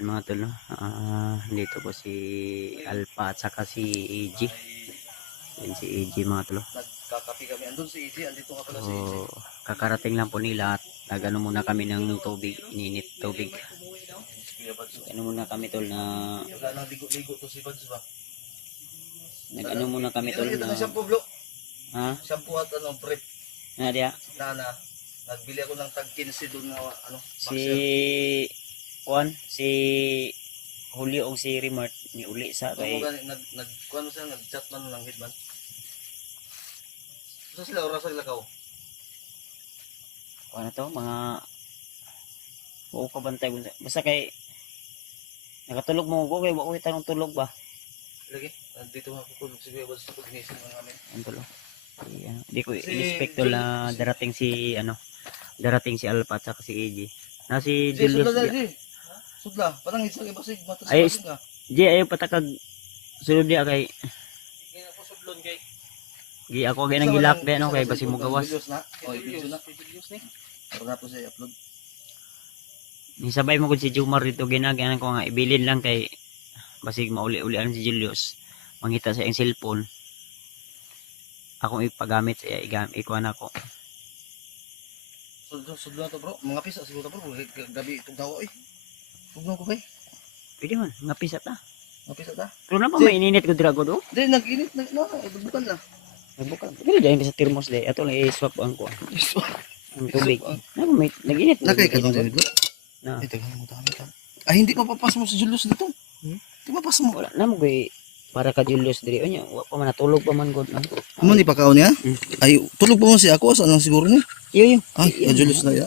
mga tol, no? Dito po si Alpha at saka si AG. Yan si AG mga tol. Nagkakapi kami. Andun si AG, andito nga pala si AG. So, kakarating lang po nila at nagano muna kami ng tubig, ininit tubig. Ano muna kami tol na Wala nang ligo-ligo to si Bads ba? nagano muna kami tol Ito na na shampoo, bro. ha? Shampoo at ano, prep. Na dia Na, nagbili ako ng tag 15 doon na ano, si Juan, si Julio o si Remart ni uli sa kay Kuano siya, nag-chat man ng hitman. Sa sila, oras sa lakaw. ano to, mga buo ka bantay basta kay nakatulog mo ko kay wa ko tanong tulog ba Lagi, dito nga kukulog si Kuya Bads sa pag-inisip ng amin. ang tulog di ko in-expect tol na darating si darating si Alpha at saka si AJ na si Julius Sudla, parang isa kay Basig, matas ay Basig ka. di ayo patakag sulod dia kay Hindi ako sudlon kay. gi ako gay nang gilak de no kay basi mo gawas Julius na. Oy, video na. Julius ni. Para na po siya upload. ni sabay mo gud si Jumar dito ginagyan ko nga ibilin lang kay basig mauli-ulian si Julius mangita sa iyang cellphone akong ipagamit sa iya ikuan ako Sudlo na to bro. Mga pisa siguro bro. Gabi itong dawa eh. Tugno ko ba eh. pwede man ngapisa ta Mga pisa ta. pero na pa may ininit ko drago do Hindi, nag-init. Bukan na. nagbuka pero dahil sa thermos de ato lang i-swap ang ko ang tubig na may naginit Nakay ka doon bro. na Ay, tagal mo dami ka. Ay, hindi mapapas mo si Julius dito. Hindi mapapas mo. wala na mo gay para ka Julius diri onya wa pa man natulog pa man gud na Amo ni pakaw niya? Ay, tulog pa mo si ako. Saan lang siguro niya? yo Ay, ka Julius na ya.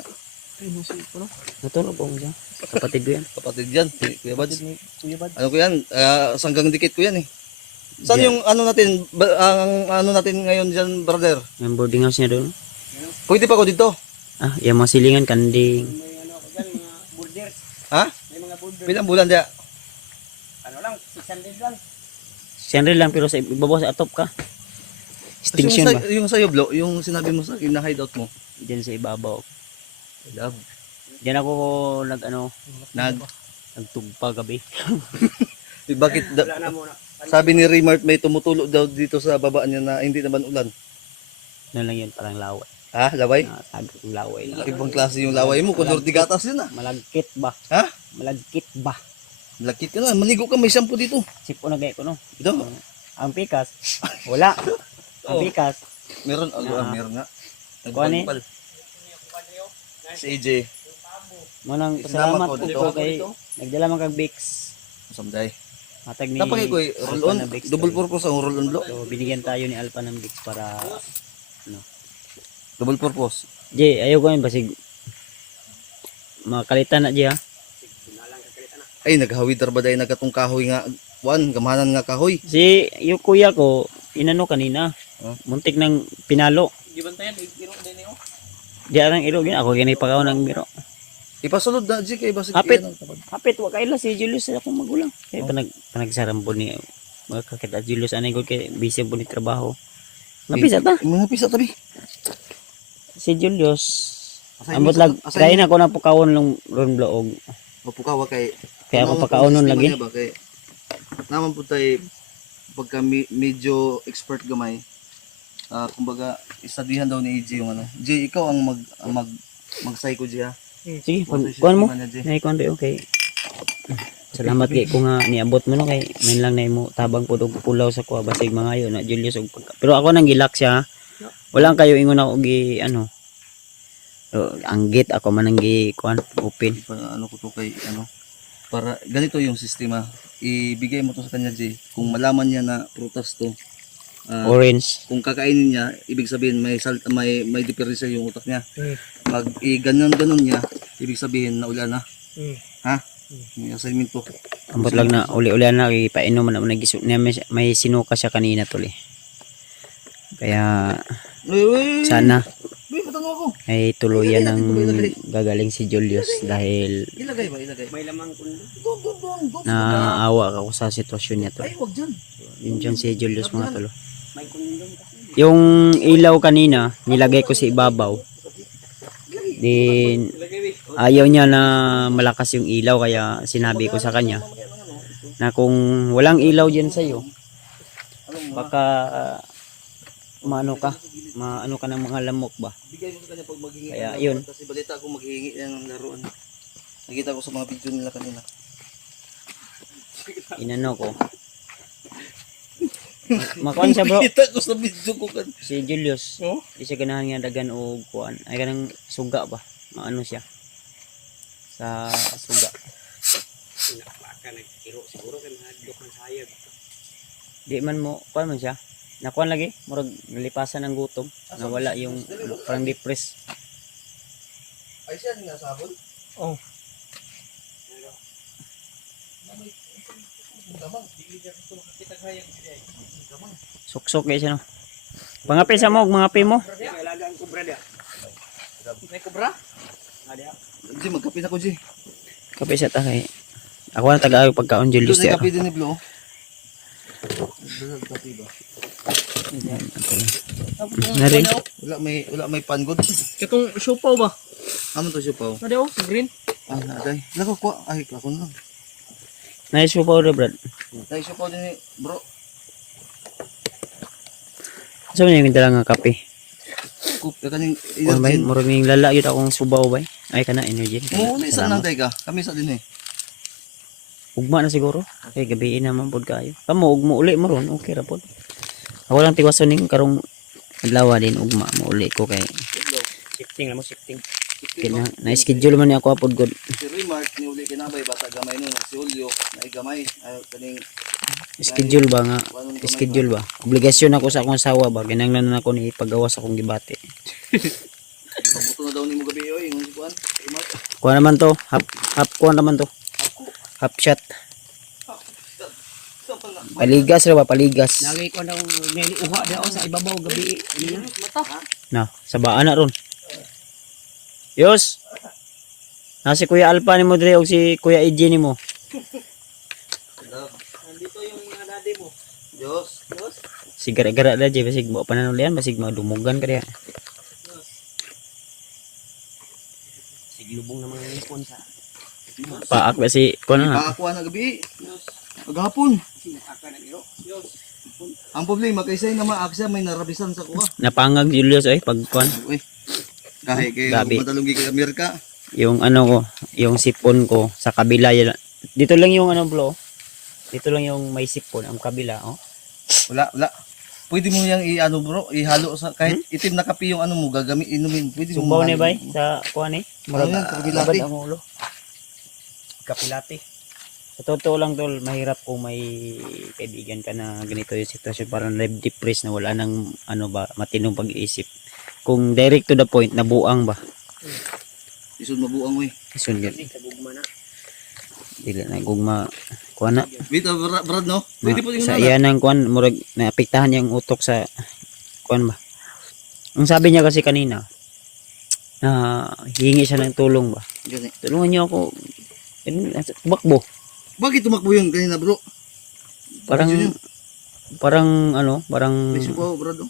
natulog pa mo siya kapatid ko yan Kapatid yan. Kuya Bads. Kuya Bad Ano ko yan? Sanggang dikit ko yan eh. Saan Yeah. yung ano natin? Ang ano natin ngayon dyan, brother? yung boarding house niya doon Pwede pa ako dito. yung mga silingan kanding Ha? Pilang bulan dia? siyempre lang pero sa ibabaw sa atop ka extinction ba Yung sa'yo, Blo, yung sinabi mo sa akin na hideout mo. diyan sa ibabaw Love. diyan ako Nag, nagtugpa gabi bakit, sabi ni Remart may tumutulo daw dito sa baba niya na hindi naman ulan. na lang yun parang laway Ha? Laway? tagong laway lang Ibang klase yung laway mo. Color de gatas yun ah. malagkit ba Ha? malagkit ba Lakit ka na. Maligo ka. May shampoo dito. sipo na gaya ko no Ito. ang pikas wala ang Oh. pikas Meron. Meron nga. Nagpagpal. Si AJ. mo nang Isama pasalamat ko ko dito. kay nagdala man kag Bix Samday. matag ni Napakay ko roll on. Alpha na Bix Double to. purpose ang roll on block. So binigyan tayo ni Alpha ng Bix para Double purpose. Jay, ayaw ko yun basig makalitan na Jay ha. Ay, naghawid ba dahil nagkatong kahoy nga. Gamahanan nga kahoy. Si yung kuya ko, inano kanina. Oh. Muntik ng pinalo. Di bantayan, igiro din niyo. Di arang ilo gin ako ginay pagaw ng biro. Ipasulod na, G, kay basig. Hapit. iyan ang tapad. Hapit wa kaila si Julius sa akong magulang. Kay panagsarambo ni mga kakita Julius anay gud kay busy po ni trabaho. Napisa ta Mga pisa tabi. si Julius. Ambot lag try na ko na pukawon long ron bloog. Mapukawa kay. Kaya ako pakaunon lagi. Kay, naman po tayo, pagka medyo expert gamay, kumbaga, istadihan daw ni AJ yung ano. Jay, ikaw ang mag-psycho Jay ha. Sige, kuan mo. Nay kuan do okay. Salamat kay ko nga niabot mo no kay min lang na mo tabang pud og pulaw sa kuha basig mga ayo na Julius og pagka. Pero ako nang gilak siya. Walang kayo ingon ako gi ano. Ang gate ako man ang gi kuan open. Ano ko to kay ano, para ganito yung sistema. Ibigay mo to sa kanya Jay. Kung malaman niya na prutas to, Orange. kung kakainin niya, ibig sabihin may diferensya yung utak niya. Pag ganun niya, ibig sabihin na ulan na. Ha? May assignment to. Ambot lang na uli-ulian na ipainom man na gisu may sinuka siya kanina tol eh. Kaya Uy, sana Uy, matanong ako. ay tuluyan ng gagaling si Julius dahil Ilagay ba? Ilagay. May lamang kundo. Doon. naawa ako sa sitwasyon niya tol. Ay, wag dyan. Yun dyan si Julius mga tol. Yung ilaw kanina nilagay ko sa ibabaw. Din ayaw niya na malakas yung ilaw kaya sinabi ko sa kanya na kung walang ilaw diyan sa iyo baka maano ka ng mga lamok ba. Bigay mo sa kanya pag maghingi Kaya, ng yun. laruan. Kasi balita ko maghingi yan ng laruan. Nakita ko sa mga video nila kanina. Inano ko. Makuan siya bro. Nakita ko sa video ko kan. Si Julius. Oh? Di siya ganahan nga dagan o kuan. Ay kanang suga ba? Maano siya? Sa suga. Di man mo, kuan man siya. Nakuan lagi, murag nalipasan ng gutom. Nawala yung ano, parang depress. Ay siya nga sabon? Oh. Suksok guys ano. Pangapi sa mo, mga pi mo. May kubra? Di magkape na ko, G. Kape sa ta kay. Ako na taga pagkaon Julius Doon ay di kape ako. din ni Blue. Kape ba? Nari. Wala may pangod. Katong siopaw ba? Amo to siya pa. Nade oh, green. Ah, aday. Nako ko ay ako na. Nice po powder brad. Dai siya pa din ni bro. Sa man yung dala nga kape. Kup kaning Kuan bay, energy. murag ning lala yun akong subaw bay. Ay kana energy. Oo, ni sa nang ka. Kami sa din eh. Ugma na siguro. Kay gabiin naman pod kayo. Kamo ugmo uli mo ron, okay ra pod. Ako lang tiwason ning karong adlaw din ugma mo uli ko kay Shifting mo, shifting. kina na schedule man ni ako pod god. Si Remark ni uli kinabay bata gamay nun si Julio na gamay kaning Schedule ba nga? Schedule ba? Obligasyon ako sa akong asawa ba? Kinahanglan ako ni ipagawas akong gibati. pabuto na daw nimo gabi oy ngun si kuan. Remark. Kuha naman to. Half kuha naman to. Half shot. Paligas ra ba? Paligas. Lagi ko daw nili uha daw sa ibabaw gabi. Ano mata? Na, sa baan na ron. Yos. Na si Kuya Alpa ni mo dire og si Kuya EJ ni mo. Nandito yung mga daddy mo. Diyos. Si gara-gara da jay basig mo pananulian basig madumugan ka diha. Siglubong na mga ipon sa. Paak ba si kuno na? Paakuan na gabi. Paghapon. Aka na giro. Ang problema kay say naman aksa may narabisan sa kuha. Napangag Julius ay pag kuan. Uy. Kahit kay Gabi. matalunggi kay Amerika. Yung ano ko, yung sipon ko sa kabila yan. Dito lang yung ano bro. Dito lang yung may sipon ang kabila, oh. Wala. Pwede mo yang i-ano bro, ihalo sa kahit itim na kape yung ano mo gagamit inumin. Pwede mo. Subaw ni mahalo. bay sa kuan ni. Ano yan, sa kabila, Abad eh. ang ulo. Kapilati. Sa totoo lang tol, mahirap kung may kaibigan ka na ganito yung sitwasyon, parang depressed na wala nang ano ba, matinong pag-iisip. Kung direct to the point, nabuang ba? Isod mabuang mo eh. Isun gan. Kabugma na. Dili na gugma kuan na. Wait, Brad no? Pwede po Sa tingnan na. iyan ng kuan murag naapektahan yung utok sa kuan ba. Ang sabi niya kasi kanina na hihingi siya ng tulong ba. Yan eh. Tulungan niyo ako. Bakbo. Bakit tumakbo yun kanina bro? Parang Yun yun. parang ano, parang May sipaw Brad no?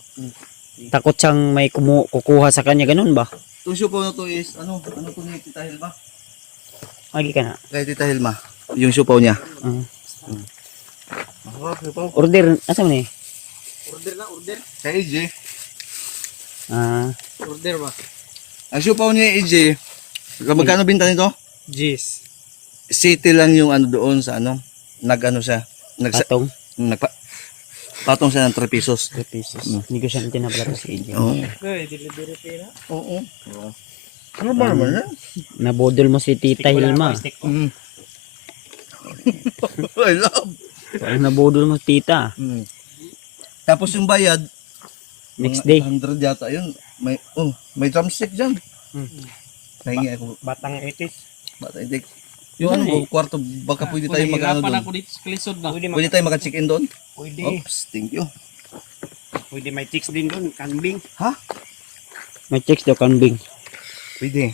takot siyang may kukuha sa kanya ganun ba? Itong sipaw na to is ano to ni Tita Hilma? Agi ka na. Kay Tita Hilma. Yung sipaw niya. Order, asa man eh? Order na, order. Kay AJ. Order ba? Ang sipaw niya AJ. Magkano binta nito? Jeez. City lang yung ano doon sa ano. Nag-ano siya. Patong. Patong siya ng 3 pesos. 3 pesos. Negosyante na pala to si AJ. Oo. Hey, delivery pera. Oo. Ano ba naman yan? Nabodol mo si Tita Hilma. Mm. I love. Parang nabodol mo si Tita. Mm. Tapos yung bayad, Next mga day. 100 yata yun. May drumstick dyan. Nahingi ako. Batang 80s. Bata, hindi. Yung ano, kwarto, baka pwede tayo mag-ano doon. ako dito sa Kalisod na. Pwede tayo maka-check in doon? Pwede. Oops, thank you. Pwede may chicks din doon. Kanbing. Ha? May chicks daw kambing. Pwede.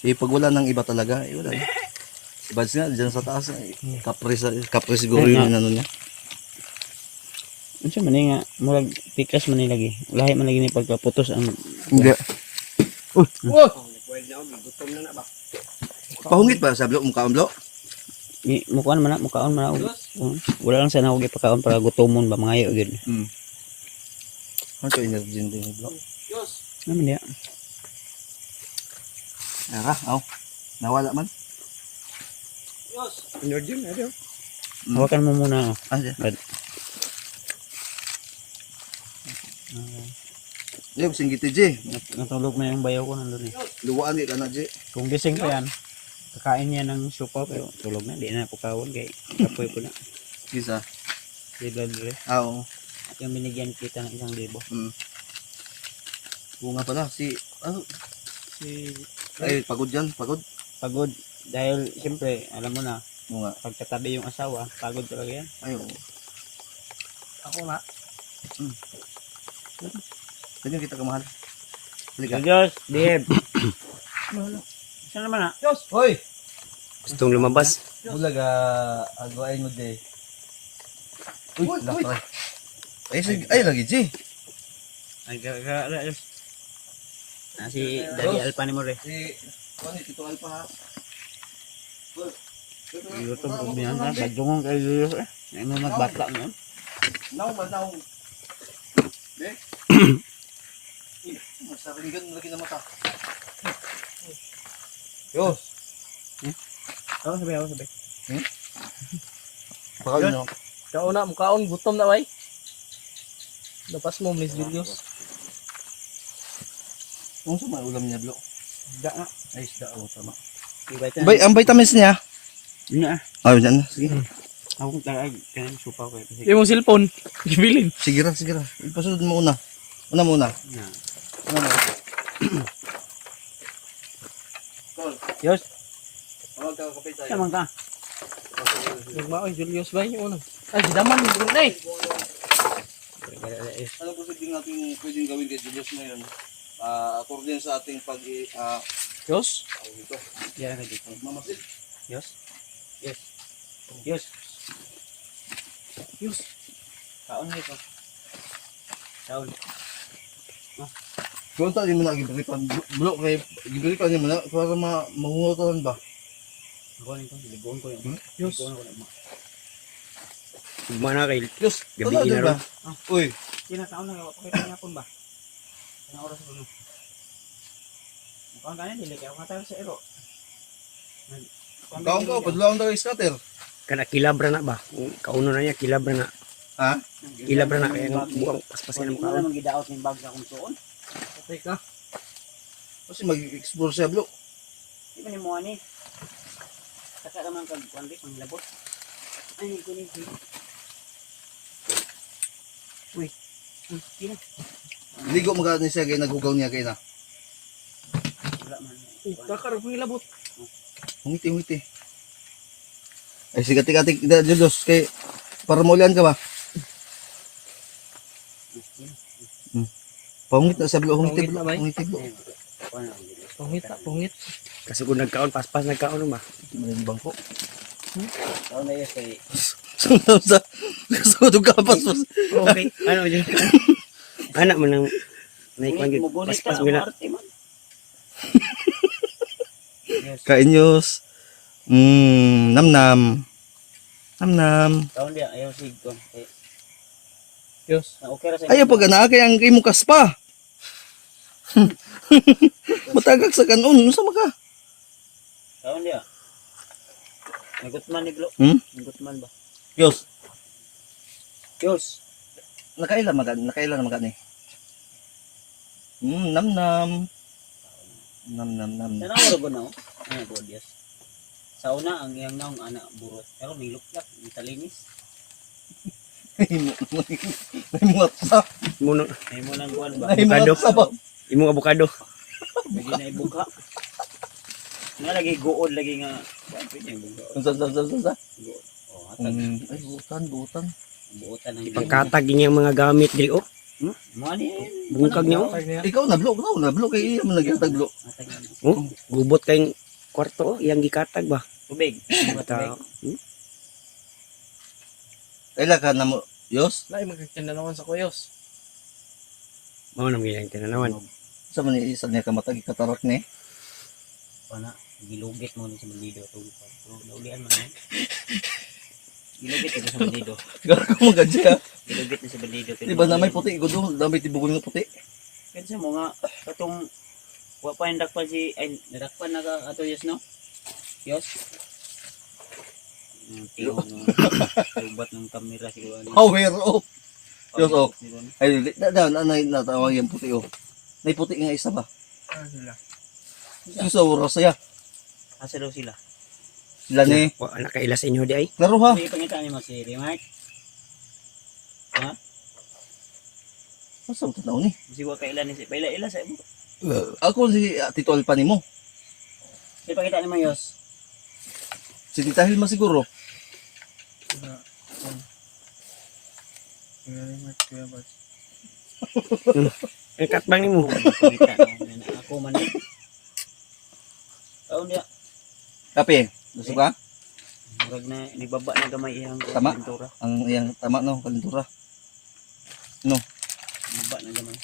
Eh, pag wala nang iba talaga, eh wala. Bads nga, dyan sa taas. Kapre siguro yun yung ano niya. Ano siya man nga, murag pikas man lagi. Lahi man lagi ni pagkaputos ang Hindi. Wow! Pwede na ako. Gutom na ba? Pahungit ba sa blok mukha blok? Mukaon man na, mukaon man na. Wala lang sana ako gipakaon para gutomon ba mga iyo gyud. Ano to energy din blok? Naman dia. Ara, aw. Nawala man. Energy na rin. Hawakan mo muna. Ah, diyan. Bad. Yo, singgit J. Natulog na yung bayaw ko nandun eh. Luwaan di ka na J. Kung gising pa yan, kakain niya ng supa pero tulog na. Di na pukawon kay kapoy ko na. Isa. Sila dire. Oo. Yung binigyan kita ng 1,000. Bunga pala si Si ay pagod yan, pagod. pagod. Dahil siyempre, alam mo na, Bunga. pagkatabi yung asawa, pagod talaga yan. Ay, oo. Ako nga. Ganyan kita kamahal. Halika. Diyos, Dib. Saan naman na? Diyos! Hoy! Gustong lumabas. Bulaga, agawain mo de. Uy, lakay. Ay, lagi J. Ay, Diyos. Si Daddy Alpa ni mo rin. Si, ano, Tito Alpa ha? Gutom ko biyan na. Badungong kayo Diyos eh. Ngayon mo magbata mo. Naong ba, naong. De? Masaringgan lagi na mata. Yos! Ako sabi, ako sabi. Pakawin nyo. Kauna, mukaon, gutom na bay. Lapas mo, Miss Julius. Kung sa mga ulam niya, Blo? Isda na. Ay, isda. Oo, tama. Ang vitamins niya? Yun na. Ah, yan na. Sige. Ako talaga, kanang supa ko. Yung cellphone, gibilin. Sige ra, sige ra. Ipasunod mo una. Una muna. Na. Una muna. Diyos, Tawag ka kapit tayo. naman ka. Nagmaoy, Julius ba yung una? Ay, sidaman yung Brunei. Ano po sabihin natin pwedeng gawin kay Julius ngayon? According sa ating Diyos? ito. Yan ka dito. Mamasid. Diyos. Diyos. Diyos. Diyos. Kaon nito. Kaon. Kung tayo mo na gibalikan, Blo, kay gibalikan niyo mo na para mahungotan ba? Ako nito, ligon ko yun. Diyos. Ligon ko na. Mana kay Diyos, Gabi wala na ba? Uy, Kinakaon na, pakita niya pun ba? Anong oras ko no? Mukhang kanya, dili kaya ako sa ero. kaon ka, padulaon tayo scatter. kana kilabra na ba? Kauno na niya kilabra na. Ha? Kilabra na kaya buang paspasin mo Wala kaon. namang gidaot ng bag sa akong suon. Patay ka. Kasi mag-explore siya, Blo. Di ba ni mo ani? Kasa ka man kag kuandi pang labot. Ay, ko ni. Uy. Kina. Ligo mga ni siya, kaya naghugaw niya kaya na. Wala man. Kakarap ng labot. Humiti. Ay, sigatik-atik, Julius, kay para maulian ka ba? Pahungit na sa Blo, humiti, Pahungit na Blo. ba? Humiti, Blo. Pungit na, pungit. Kasi kung nagkaon, paspas nagkaon ba? Maling bangko. Kaon na yes kay. Sa kasudog ka pas. Okay. Ano yun? Anak mo nang naikuan gid. Paspas mo na. Kainyos. Namnam. Namnam. Kaon dia ayaw sig kon. Diyos. Okay ra sa. Ayaw pag ana kay ang imo kaspa. Matagak sa kanon, unsa maka? Kaon dia. Nagutman ni Blo. Nagutman ba? Yos, Diyos. nakailan na magani. Namnam. Nam. Sana wala ko na. Ano ko Diyos. Sa una ang iyang naong anak burot. Pero may luklak, may talinis. May muwat Muno, May mo nang buwan ba? May Avocado. muwat ba? imong avocado. Lagi na ibuka. Nga lagi guod lagi nga. Bakit niya buka? Sa. Guod. Oh, hatag. Ay, butan. Buutan ng Pagkatag niya mga gamit diri oh. Mo ani. Bungkag niya oh. Ikaw na Blo kay iya man nagyatag Blo. Hatag niya. Oh, gubot kayong kwarto oh, iyang gikatag ba? Tubig. Mga Tao. tubig. Kaila ka na mo, Yos? Lai magkinanawan sa kuyos. Mao nang iyang tinanawan. Sa man isa niya kamatag katarak ni. Pana. Gilugit mo ni sa bandido to. Pero naulian man. Gilugit ito sa bandido. Gara ka mga G ha. Gilugit ni sa bandido. Di ba na may puti gudo, dami tibukol nga puti. Kasi mo nga katong wa pa dakpan si ay nadakpan na ka ato yes no? Yes. Tiyo no. Ubat ng kamera siguro. Power off. Yes, oh. Ay, natawag yung puti oh. May puti nga isa ba? Sa oras saya. Asa daw sila? Sila ni. Wa nakaila sa inyo di ay. Laro ha. Sige pangita ni mo si Remark. Ha? Asa mo tanaw ni? Sige wa kailan ni si paila-ila sa imo. Ako si Tito Alpa ni mo. Sige pangita ni mo Yos. Si Tita Hilma siguro. Ang katbang nimo. Pangita no. Ako man ni. Taon dia. Kape. Gusto ka? Murag na nibaba na gamay iyang Tama. pintura. Ang iyang tama no, kalentura. No. Nibaba na gamay.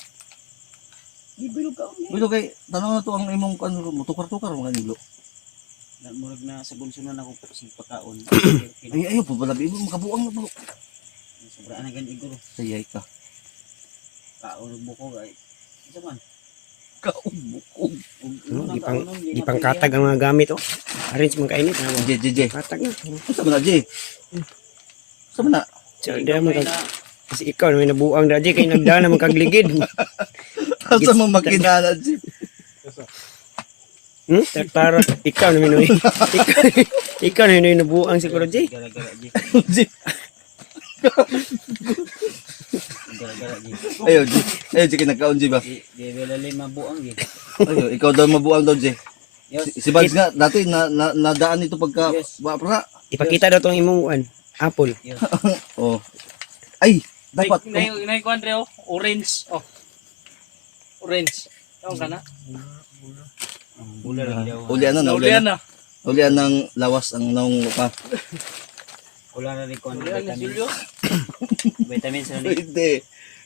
Ibilog ka niya. Bilo kay tanong na to ang imong tukar-tukar mga nilo. Murag na sa bunsunan ako sa pagkaon. Ay ayo po bala bilo makabuang na bro. Sobra na gani iguro. Sayay ka. Kaon ug buko ay. Isa man. Kaubukog. Di pang katag ang mga gamit oh. Arrange man kainit na mo. Je. Katag na. Sa mana je? Sa mana? So, di mo kag kasi ikaw na may nabuang dadi kay nagdaan naman kag ligid. Asa mo makinala je? Para ikaw na minoy. Ikaw na minoy nabuang siguro di. Gara-gara di. Je. Gara-gara di. Ayo je. Ayo je kinakaon je ba? Di belali mabuang di. Ayo ikaw daw mabuang daw je. Yes. Si Bads nga dati nadaan ito pagka Yes. para. Ipakita daw tong imong kuan. Apple. Oh. Ay, dapat Nay ko Andre oh, orange. Oh. Orange. Taon ka na? Bula lagi daw. ulian na, Naulian na. ulian ng lawas ang naong pa. Wala na rin kuan Naulian na vitamin. Julio. Vitamins na ni.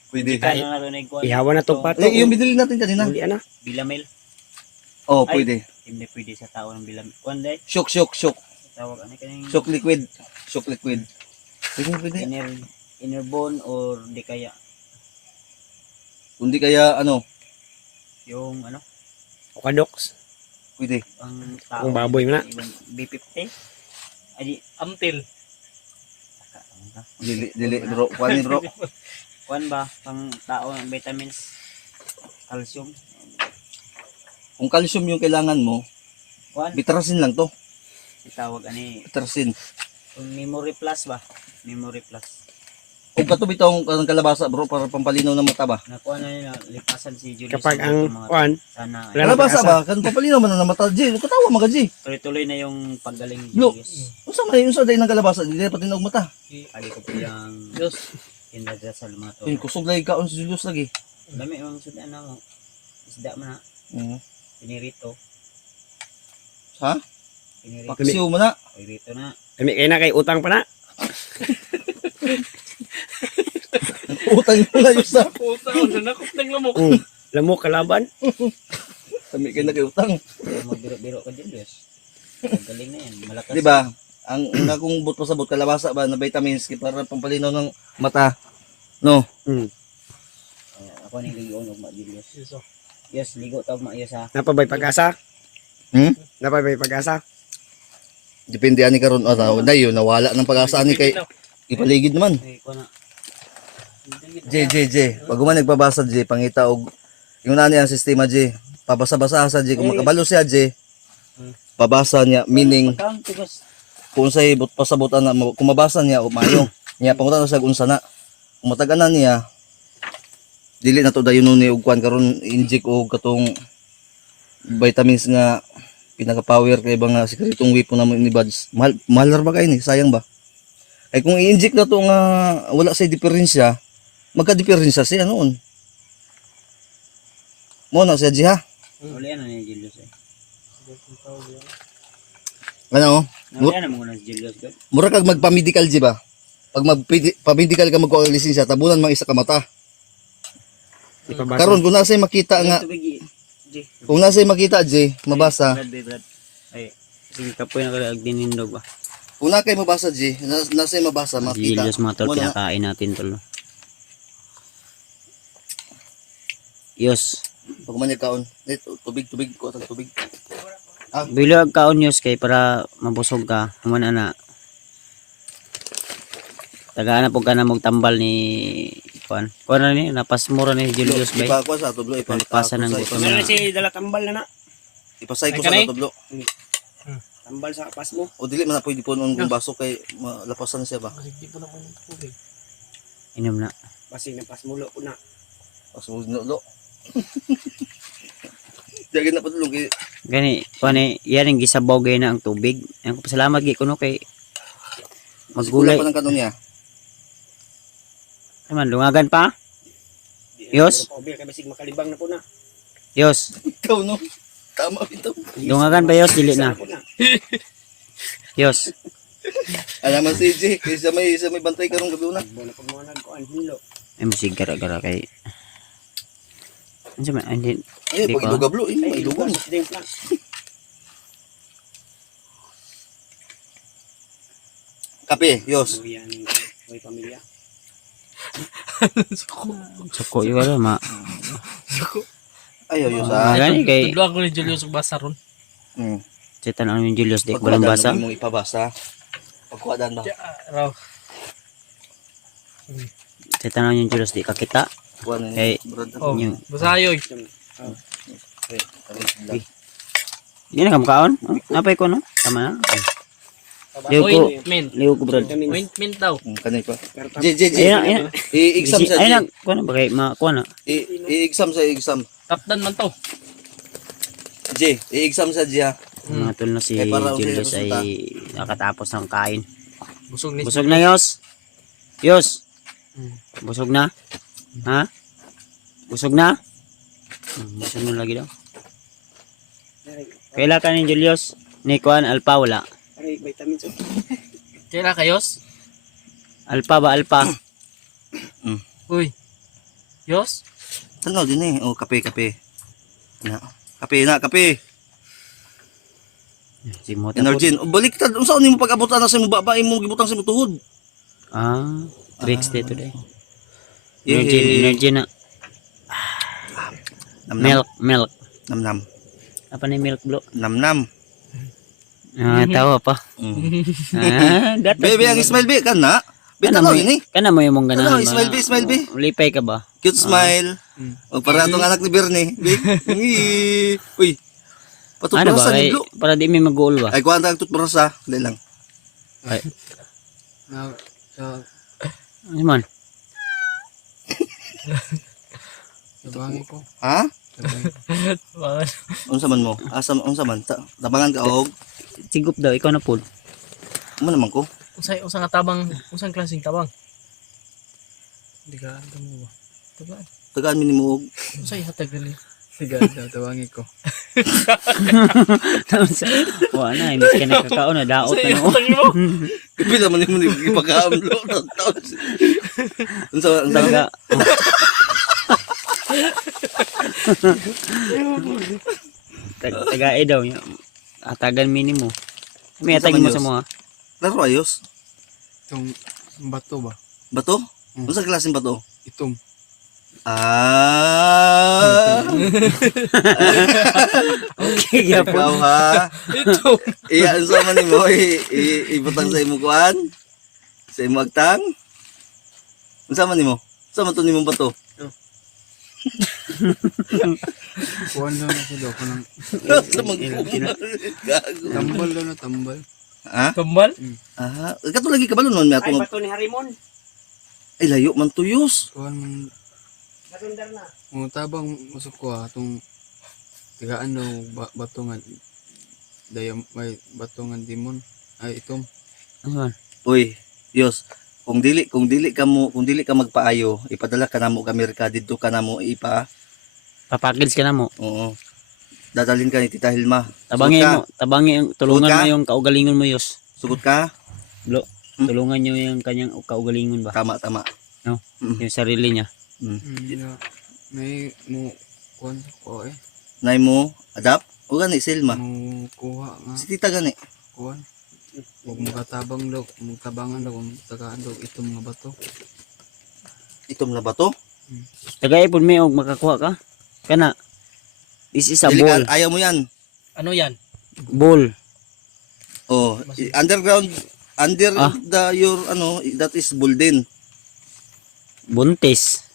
Pwede. Kaya na rin kuan. Ihawa na tong pato. Yung binili natin kanina. Uli na. Bilamil. Oh, Ay. pwede. Hindi pwede sa tao ng bilamil. Kuan day. Shock. Tawag ano kaning Shock liquid. Pwede. inner bone or di kaya Kundi kaya ano, yung ano Okadox. pwede. ang tao. Ang baboy mo na. B50. Ay di Amtil. Dili bro, kuan ni bro. kuan ba pang tao ng vitamins, calcium. Kung calcium yung kailangan mo, Kuan bitrasin lang to. itawag ani Bitrasin. yung memory plus ba? Memory plus. Kung kato bitong kanang kalabasa bro para pampalinaw ng mata ba? Nakuha na nila lipasan si Julius. Kapag sa ang mga- kuan, sana Wala na Kalabasa pag-asa. ba? Kan pampalinaw man ng mata G. Katawa mga G. tuloy-tuloy na yung paggaling ni Look. Julius. Unsa day ng kalabasa, dili pa tinog mata. Ali ko po yung Diyos. kinadasal mga to. Yun kusog lagi kaon si Julius lagi. Dami yung sudan na mo. Isda man na. Pinirito. Ha? Pinirito. Paksiw mo na. Pinirito na. kami kay na kay utang pa na. Utang mo na yung sa. Puta, ano na ko ng lamok. Lamok kalaban. Kami kayo nag-utang. Kaya magbiro-biro ka Julius. Magaling na yan. Malakas. Di ba? Ang akong but pasabot kalabasa ba na vitamins kay para pampalinaw ng mata. No. Kaya ako ni ligon og ma Julius. Yes, ligo tawag ma yes ha. Napabay pag-asa. Napabay pag-asa. Depende ani karon ata dayo nawala ng pag-asa ani kay ipaligid naman. Ay ko na. J. Pag man nagbabasa J, pangita og yung nani ang sistema J. Pabasa-basa sa J kung makabalo siya J. Pabasa niya meaning Count because kung unsay but pasabutan na kung mabasa niya o maayo. Niya pangutan sa unsa na. Kung matag-anan niya dili na to dayon ni og kwan karon inject og katong vitamins nga pinaka-power kay mga sikretong weapon namo ni Buds. Mahal ba kay ni? Sayang ba? Ay kung i-inject na to nga wala say diferensya, magka-diferensya siya noon. Mo na siya jiha. uli ano ni Julius eh. Ano? Uli ano mo na si Julius ko. Mura kag magpa-medical di ba? Pag magpa-medical ka magkuha ng lisensya, tabunan mang isa ka mata. Ipabasa. Karon kung nasa'y makita nga, Tubig J. kung nasa'y makita J, mabasa, Blood. Ay Sige kapoy na kada agdinindog ba. Una kay mabasa G, nasa yung mabasa Si makita. Julius mga tol Muna, pinakain natin tol. Yos. pag man kaon. Tubig ko atang tubig. Bilag kaon yos kay para mabusog ka. Humana na. Tagaan na po ka na magtambal ni Kuan. Kuan na ni napasmura ni Julius bay. Ipa ko sa tublo, Palipasan ng gutom Meron na. si dala tambal na na. Ipasay ko Ay, sa kanay? tublo. Tambal sa kapas mo. O dili man na pwede po nung baso kay malapasan siya ba. Kasi di po naman yung tubig. Inom na. Basi na pasmulo ko na. Paso no. Dagin na padulong kay Gani, kuan ni yan ang gisabaw gay na ang tubig. Ang pasalamat gi kuno kay magulay maggulay. pa ng kanon niya. Naman lungagan pa. Yos. Kay basig makalibang na po na. Yos. Ikaw no. Tama ito. Lungagan pa yos dili na. Po na. Yos. Alaman si J, kay sa may bantay karong gabi una. Bona pag mga nagkuan hilo. Ay musig gara-gara kay. Ano man andin Ay, Di pag ko. ilugablo, Ay, ilugan. ding plan. Kape, yos. So yan, oy pamilya. suko yo wala ma. Ayaw, yos Gani kay Tudlo ako ni Julius ug basa ron. setan ano yung Julius dik balong basa. Mong ipabasa. Pagkuhadan ba? Raw. Setan ano yung Julius di kakita. Kuha na Kay Oh, Yung- basayoy. Di na kamkaon. Napay ko no. Tama na. Liw ko. Ointment. Liw ko brad. Ointment daw. Kanay pa. Pero J. Ayun ayun. I-exam sa Ay J. na kuan ba kay makuha na. I-exam sa exam. Tapdan man to. J, i-exam sa J ha. Mga tol na si Eh, para Julius okay, resulta. ay nakatapos ng kain. Busog ni. Busog na Yos. Yos. Busog na. Ha? Busog na? Busog na lagi daw. Kaila ka ni Julius? Ni Kuan Alpa wala. Aray, vitamins. Kaya kayos? Alpa ba Alpa? Uy. Yos? Tanaw din eh. Oh, kape. Na. Kape. Si Mota po. Energin. Oh, baliktad. Unsa ni mo pag-abutan na sa mo baba imong gibutang sa mo tuhod? Ah, tricks day today. Eh, Energy na. Milk. Nam. Apa ni milk bro? Nam. Ah, tawa pa. Ah, gatas. Bebe ang smile be kan na. Kana Bitaw mo, yun eh. kana mo yung mong Ano, ganahan. smile be. Lipay ka ba? Cute smile. O para atong anak ni Bernie. Uy. Ano ba? Patutbrusan ni Kay, Blue. para di may mag-goal ba? Ay, kuha ang tutbrusa. Dali lang. Ay. Ano man? Tabangi ko. Ha? Bakit? Unsa man mo? Unsa man? Tabangan ka og. Sigup daw, ikaw na po. Ano naman ko? Usang nga tabang, usang klaseng tabang. Hindi ka alam mo ba? Tagaan. Tagaan mi nimo og. Usay hatag dali. Sige, tabangi ko. Wala na, imis ka nakakaon na, daot Usay na no. hatag mo. Pila man nimo ipakaamlo. Unsa Taga, taga daw niya. Atagan minimo. May Unsa atagin man mo sa yun? mga. Laro ayos. Itong bato ba? Bato? Unsa klaseng bato? Itong. Ah. Okay, yapon. Ikaw ha. Ito. Iya unsa man nimo ibutang sa imong kuan? Sa imong agtang? Unsa man nimo? Unsa man to nimo bato? Kuhan daw na sila ako ng Sa gago. tambal daw na tambal. Ha? Kambal? Ah, kato lagi kabalon man mi Ay, ato. bato ni Harimon. Ay layo man tuyos. Kuhan man, Nasundar na. mga tabang masuk ko itong tigaan daw batongan. Daya may batongan dimon. Ay, itong. Ano man? Uy, Yos. Kung dili ka magpaayo, ipadala ka namo ka Amerika didto ka namo Papakils ka na mo. Oo. Dadalhin ka ni Tita Hilma. Tabangi tulungan Sugot ka? mo yung kaugalingon mo, Yos. Sugot ka? Blo, tulungan niyo yung kanyang kaugalingon ba? Tama. No? Mm. Yung sarili niya. Na, may mo kuhan ko eh. Nay mo adapt O gani Selma. Mong kuha nga Si tita gani. kuan. Huwag magatabang daw, magtabangan daw, kung tagaan daw itong mga bato. Itom na ba to? Tagay pud mi og makakuha ka. Kana. This is a Dili ball. ka, ayaw mo yan. Ano yan? Ball. Oh, underground under Ah. your ano, that is bulldin. Buntis.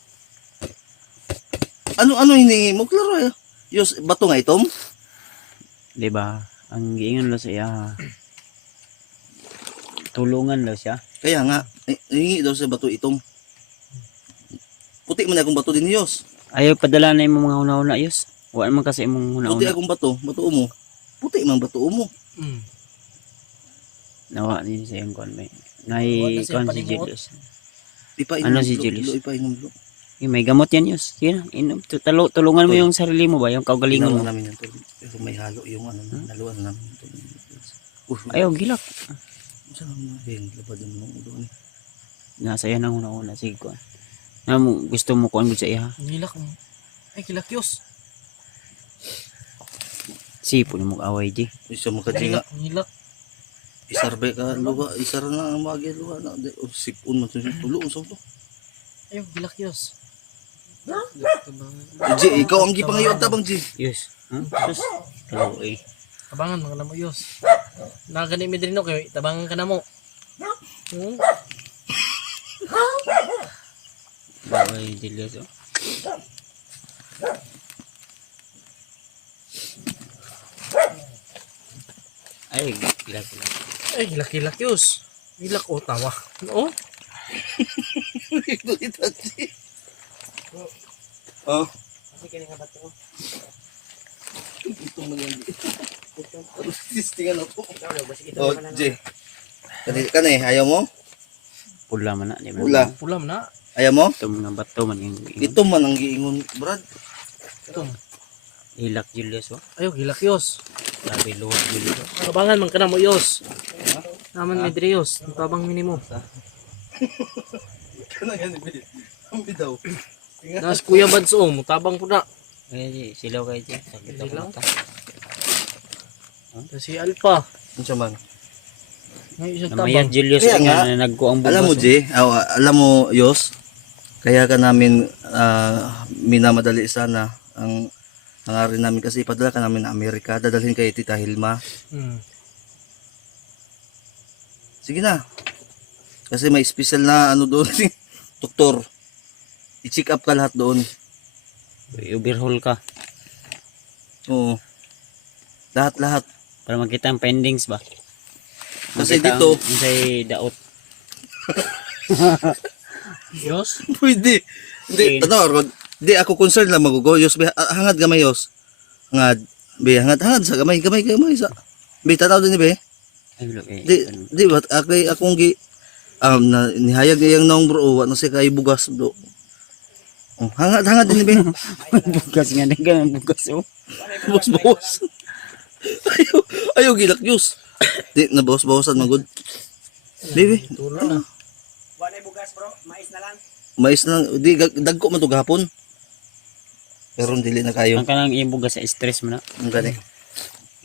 Ano hiningi mo? Klaro. Yos bato nga itom. Di ba? Ang giingon lang sa iya. Tulungan lang siya. Kaya nga, hiningi daw sa bato itom. Puti man akong bato din Yos. Ayaw padala na imong mga una-una, Yos. Wa man kasi imong Puti una-una. akong bato mo. Puti man bato mo. Mm. Nawa din sa iyong kon may. Wala Nay siyang kon si panimuot. Julius. Ipa Ano inom si blo, Julius? blo, ipa inom blo. May gamot yan, Yos. Sige na, inom. Tulungan mo yung sarili mo ba? Yung kaugalingon Ginawa mo. namin yung tulog. Pero may halo yung ano, naluan namin yung tulog. Ayaw, gilak. Saan ang mga labad mo nung ulo ni? Nasa yan ang una-una. Sige ko. Na mo, gusto mo kuan gud sa iya. Ngilak mo. Ay, kilakyos. Sipo ni mo away di. Isa mo kadinga. Ngilak. Isarbe ka luha, isar na ang magi luha na. Sipon man tulo unsa to? Ay, kilakyos. Ji, ikaw ang gipangayon tabang Ji. Yos. Sus. Hello, eh. Tabangan mga namo yos. Nagani mi din no kay tabangan ka na mo. Hmm? Baway Julius. Oh. Ay, gilak. Ay, kilakyos. Ngilak o tawa. Oo. Ito Ji. Oh, Kasi kini nga bato. ito man yan. Tingnan ako. Ikaw daw basi ito Oh, ka na. Ji. Kanay, ayaw mo? Pula man na. Di ba? Pula. Pulam na. Ayaw mo? Ito mga bato man yung Ito man ang giingon, Brad. Ito. hilak Julius. Oh. Ayo, kilakyos. Sabi luhat Julius. Oh. Tabangan man ka na mo yos. Naman mi diri yos. Tabang minimo. Kanay yan, ang bidaw. Nas kuya Banso, mutabang po na. Ay, Ji, silaw kayo Ji. Sakit ako Silaw? mata. Si Alpha. Unsa man? Ngayon siya Namayan tabang. Julius Kaya nga nga, na nagkuang bugas. Alam mo, oh. Ji, alam mo, Yos, kaya ka namin minamadali sana ang hangarin namin kasi ipadala ka namin na Amerika, dadalhin kay Tita Hilma. Hmm. Sige na. Kasi may special na ano doon, doktor. I-check up ka lahat doon. I-overhaul ka. Oo. Lahat. Para makita ang pendings ba? Kasi Makita dito- ang say daot. Yos? Pwede. Hindi, Okay. Rod. Hindi, ako concerned lang magugo. Yos, hangad gamay, Yos. Hangad sa gamay sa. Be, tanaw din ni Be. Ay, look eh. Di ba, akong nihayag niya yung naong bro, ano siya kayo bugas, bro. Oh, hangad din ni Be. Bugas nga na ganun bugas oh. Bos. Ayaw gilak, Yos. Di, na bawas-bawasan, magod. Baby, Tulo na. mais na lang. Di, dagko man to gahapon. Pero dili na kayo. Ang kanang iyong bugas sa stress mo na. Ang gani.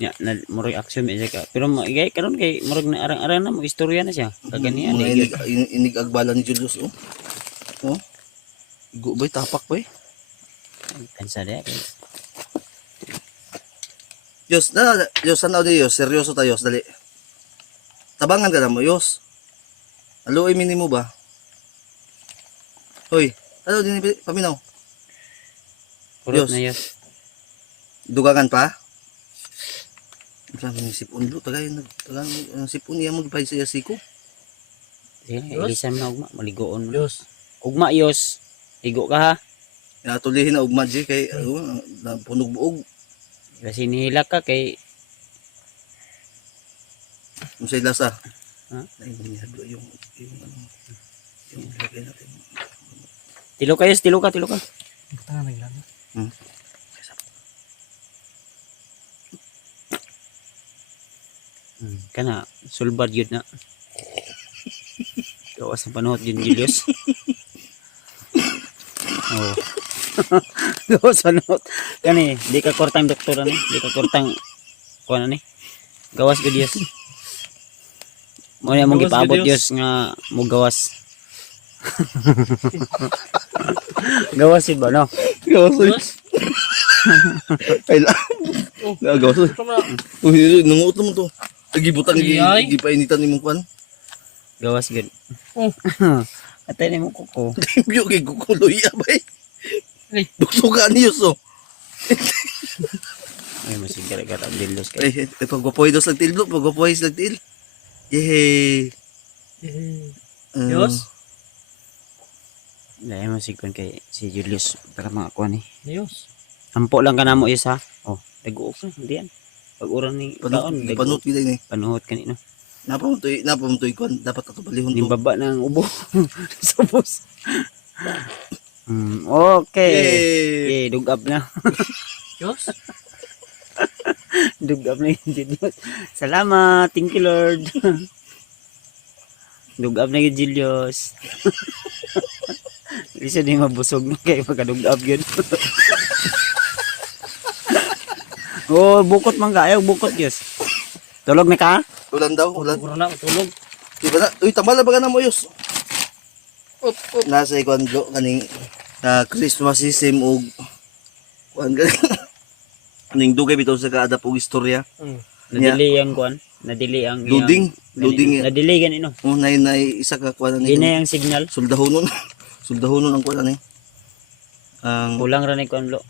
Ya, na murag action may ka. Pero maigay karon kay murag na arang-arang na mo istorya na siya. Kaganian Mga inig agbala ni Julius, oh. Oh. Igo ba'y, tapak ba'y? Kansa dia kay. Diyos, sanaw di Diyos. Seryoso tayo, dali. Tabangan ka na mo, Diyos. Aluoy minimo ba? Hoy, ano din paminaw? Purot Diyos. na yun. Dugangan pa? Sabi ni sipon bro, tagay sipon niya magpahid sa siko. Sige, ilisan mo na ugma, maligoon mo. na. Yos. Ugma yos. Igo ka ha. Tulihin na ugma di kay punog buog. Kasi nihilak ka kay Unsay lasa? Ha? Ay niya bro yung ano. Yung lagay natin. tilo ka. Tangan naglano. Kana sulbad yun na. Gawas ang panuhot yun Julius. Oh. Gawas manot. Kani, di ka kortang doktor ani, di ka kortang kuan ani. Gawas ko Dios. Mo na mong Gawas gipaabot gud Dios nga mo gawas. Gawas yun ba no? Gawas oy. Gawas. Ay la. Gawas oy. Tama. Uy, nanguot mo to. Gibutang Iyay. gipainitan nimong kwan. Gawas gud. Oh. Atay ni mo kuko. Timbyo kay kukuloy abay. Ay. Buksugan niyo so. Ay masigara ka ang dilos kay. Ay, pagwapoy dos lang til bro, pagwapoy lang til. Yehey. Diyos. Dahil masigkon kay si Julius para mga kuan ni. Diyos. Ampo lang ka namo isa. Oh, daguok na diyan. Pag uran ni kaon, Panut gid ni. panuhot kanino. Napamuntoy kwan, dapat ato balihon Ni to. baba ng ubo. Supos. Okay. Yay! Okay, dugab na. Diyos. Dugab na yung Julius. Salamat. Thank you, Lord. Dugab na yung Julius. Hindi siya di mabusog na kayo pagkadugab yun. Oh, bukot man ka. Ayaw bukot, Diyos. Tulog na ka? Ulan daw, ulan. Puro na, matulog. Di ba na? Uy, tambal na ba ka na mo yus? Nasa ikon bro, kaning Christmas season og kuan ganing ning dugay bitaw sa kaadap og istorya. Nadili ang kuan. Nadili ang Loading, loading. Nadili ganino. Oh, nay isa ka kuan Di ni. na yung signal. Suldahonon. Suldahonon ang kuan ni. Ang Kulang ra ni kuan lo.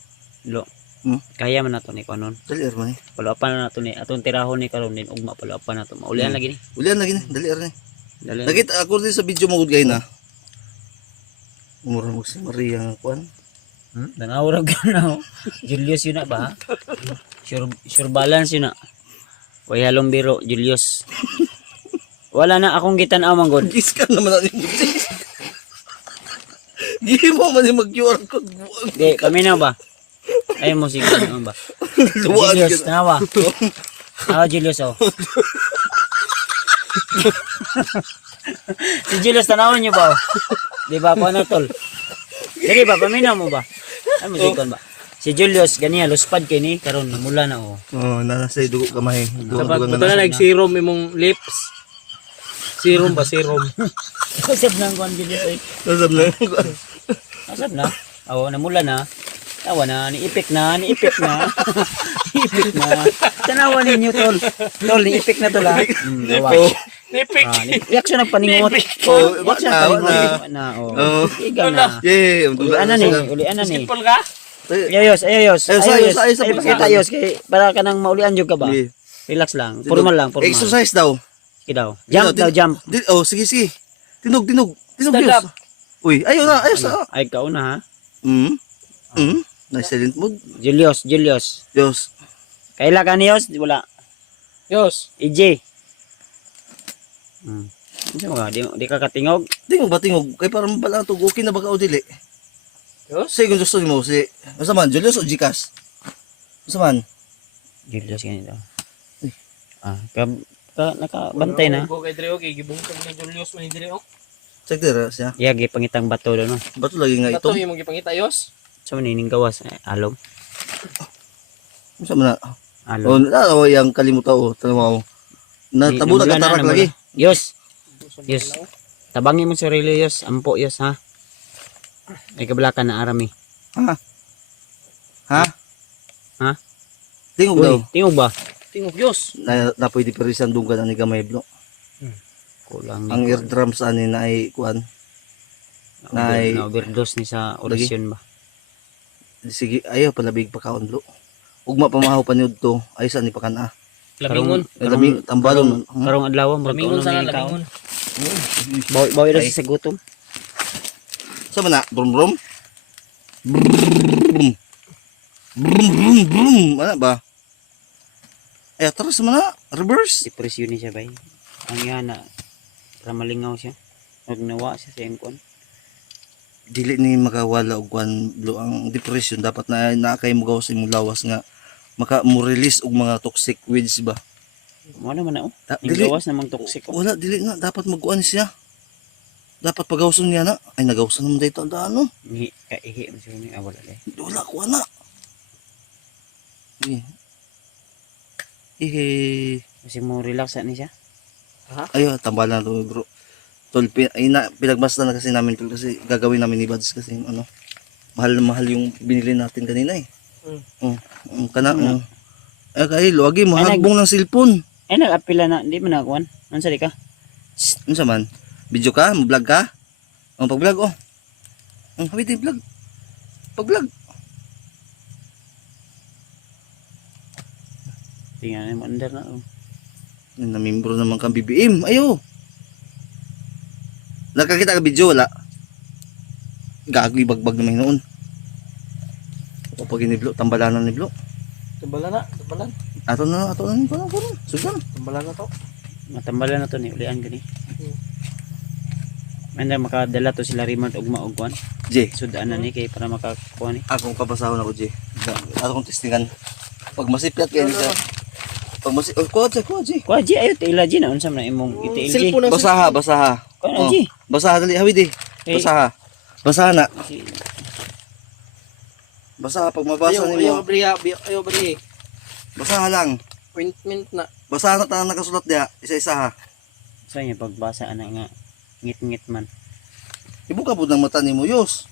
Lo. Hmm? Kaya man nato ni kuan nun. dali ar man ni. Palapan na nato ni atong tirahon ni karon din ugma palapan nato. Maulian lagi ni. Ulian lagi ni, dali ar ni. Dali. Nakita ako din sa video mo gud gay na. Mura mo si Maria nga kuan. Nanawrag ka na. Julius yun na ba? Sure balance yun na. Way halong biro, Julius. Wala na akong gitan-aw manggod. Gis ka naman ani mo. Gihi mo man ni mag QR code. Di, kami na ba? Ay mo sige naman ba? Luwaan Julius, ka. tanawa. Tanawa Julius oh. Si Julius, tanawin niyo ba? Di ba ako na tol? Dili ba, paminaw mo ba? Ay mo sige ba? Si Julius, ganiya, luspad kay ni, karon namula na oh. Oh, nasa dugo kamay. Dapat bato na nag-serum imong lips. Serum ba, serum? Kasab na ang kuhan Julius ay. Nasab na. Kasab na. Oo, namula na. Tawa na, niipik na. Niipik na. Tanawa ninyo, tol. Tol, niipik na tol, ha? Tawa. Nipik. Iyak siya nagpaningot. Oh, Iyak siya nagpaningot. Na, oh. Iga na. Yeah, Ulian na ni. Ulian na ni. Simple ka? Ayos. Ayos. Pakita ayos. Kay, para ka nang maulian yung ka ba? Relax lang. Formal lang. Formal. Exercise daw. Sige daw. Jump daw, jump. Oh, sige. Tinog. Stand Diyos. up. Uy, ayos na. Ay, kauna ha. Nice silent mood. Julius. Diyos. Kaila ka niyos? Wala. Diyos. EJ. Di ka katingog? Tingog ba tingog? Kay parang bala to. Okay na ba ka o dili? Diyos. Sige, kung gusto mo. Si, masa man, Julius o Gcash? Masa man? Julius ganito. Nakabantay na. Go kay Dre, okay. Gibungkag ni Julius man ni Dre, oh. Sagdira siya. Yagi pangitang bato doon. No? Bato lagi nga Bato ito. imong gipangita, Diyos. So manining gawas. Alom. Masa man na? Alom. Oh, yung kalimutan o. Tanaw mo. Natabo na katarak lagi. Yos. Tabangin mo sarili, Yos. Ampo, Yos, ha? Ay kabalakan na arami. Ha? Tingog Uy, daw. tingog ba? Tingog, Diyos. Na pwede perisan doon ka na ni Gamay Blo. Kulang Ang eardrums ani na ay kuan. Nay- na-overdose ni sa orasyon ba? Sige, ayaw palabig pa kaon Blo. Ugma pamahaw pa niyo to. Ay sa ni pakana. Lamingon. Lamig tambalon. Karong adlaw mo Lamingon sana, lamingon. Bawi ra sa gutom. Sa man na? Brum brum. Brum. Brum. Ano ba? Eh, atras man na. Reverse. Depresyon ni siya bay. Ang yan na para malingaw siya. Huwag nawa siya sa imkon. Dili ni makawala og kuan Blo. Ang depression dapat na kay mo gawas imong lawas nga maka mo release og mga toxic weeds ba. Mo naman na oh. Da- Yung dili gawas namang toxic oh. Wala dili nga dapat magkuan siya. Dapat pagawson niya na. Ay, nagawson naman dito. Ano? Ihi, kaihi mo siya niya. Wala day. Wala ko na. Ihe. Kasi mo relax ni siya. Ayo, tambalan na to, bro. Tol, pinagbasta na kasi namin tol kasi gagawin namin ni Bads kasi ano. Mahal na mahal yung binili natin kanina eh. Kana. Ay, kay luwagi mo Ay, hagbong ng cellphone. Ay, nag-apila na. Hindi mo nakakuan. Ano sa di ka? Ano sa man? Video ka? Mo-vlog ka? Pag-vlog oh. Hawit din vlog. Pag-vlog. Tingnan mo under na. Namembro naman kang BBM. Ayo. Nakakita ka video wala? Gago bagbag naman noon. O pag iniblo, tambalanan ni Blo. Tambalan na, tambalan. Ato na ni parang. Sugan. Tambalan na to. Matambalan na to ni ulian gani. Manda makadala to sila Raymond og maugwan. J. Sudaan na ni kay para makakuha ni. Akong kabasahon ako, J. Akong testingan. Pag masiplat kayo nito. Pag masiplat, kuha, J. Kuha ji ayo tila ji na unsa man imong itiil ji. Cellphone na. Basaha. Kuha na ji. Basaha dali, hawid eh. Eh. Basaha na. Si- Basaha pag mabasa Ayaw ninyo. bri. Basaha lang. Appointment na. Basaha na tayo nakasulat diya. Isa-isa ha. Sa niya pagbasa ana nga ngit-ngit man. Ibuka po ng mata ni mo, Yos.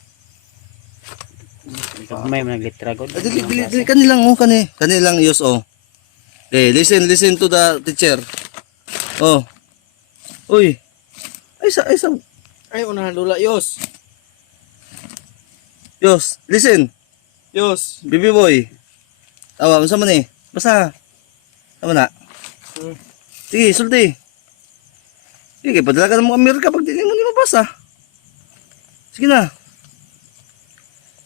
May mga litra god. Dili kanilang oh, kanilang Yos oh. Okay, listen to the teacher. Oh. Uy. Ay sa Ay, unahan lula, Yos. Yos, listen. Yos. Baby boy. Awa, unsa man eh? Basa. Tama na. Sige, sulti. Sige, padala ka ng mga Amerika pag di mo mabasa. Sige na.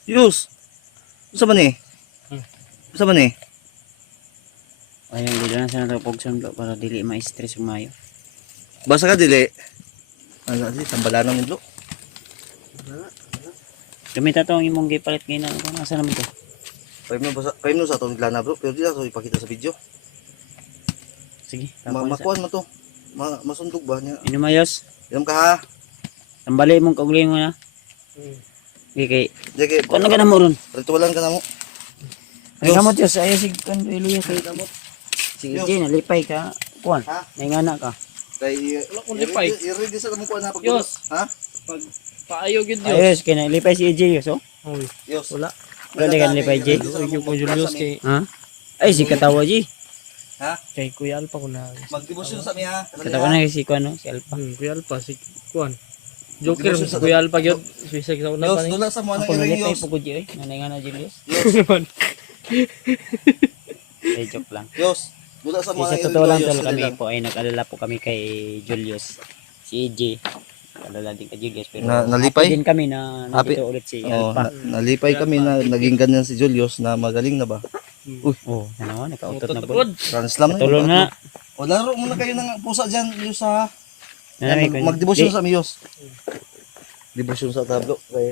Yus. Unsa man eh? Unsa man eh? Ayun dito na sa nato pogson blo para dili ma-stress ug maayo. Basa ka dili. Ano si tambalanan ni Blo? Gamita to ang imong gipalit ngayon na asa naman to. 5 minutos sa itong lana bro, pero di na ito ipakita sa video. Sige, tapos. Makuhan mo to. Masundog ba niya? Inumayos. Inom ka ha? Tambali mong kauling mo na. Okay, kay. Sige, Ano ka na mo ron? ritualan ka na mo. Ay Diyos. kamot Diyos, ayaw sig kanduilo kay kamot. Sige, Diyos. Jay, nalipay ka. Kuan, Ha? nangana ka. Kay, Wala kong lipay. i-ready sa mo kuha na pag Diyos. Ha? Pag paayo gid Yos. Ayos, kay nalipay si EJ, so. Oy. Diyos. Wala. Wala ka nalipay, Jay. Ay, ko Julius kay Ha? Ay, si Katawa, Jay. Ha? kay Kuya Alpa ko na. Magdebosyon sa mi ha. Katawa na si Kuan, no? Si Alpha. Kuya Alpa si Kuan. Joker Devotion sa- Kuya Alpa gyud. Suicide sa una Diyos, pa ni. dula sa mo Ako nang iring nalipay Diyos. po ko, Jay. Nanangana, Julius. Eh, joke lang. Diyos, dula sa mo Sa nang totoo lang Diyos, tol dali kami lang. po ay nag-alala po kami kay Julius. Si EJ. Nag-alala din kay Julius. Pero Nalipay? happy din kami na Happy? nandito ulit si Oh, Alpha. nalipay kami na naging ganyan si Julius na magaling na ba? Oh, ano, nakautot na po. Tutod. Translam na. Tulong na. O laro muna kayo ng pusa dyan, Diyos ha. Nanay ko. Magdebosyon sa amiyos. Debosyon sa tablo. Kay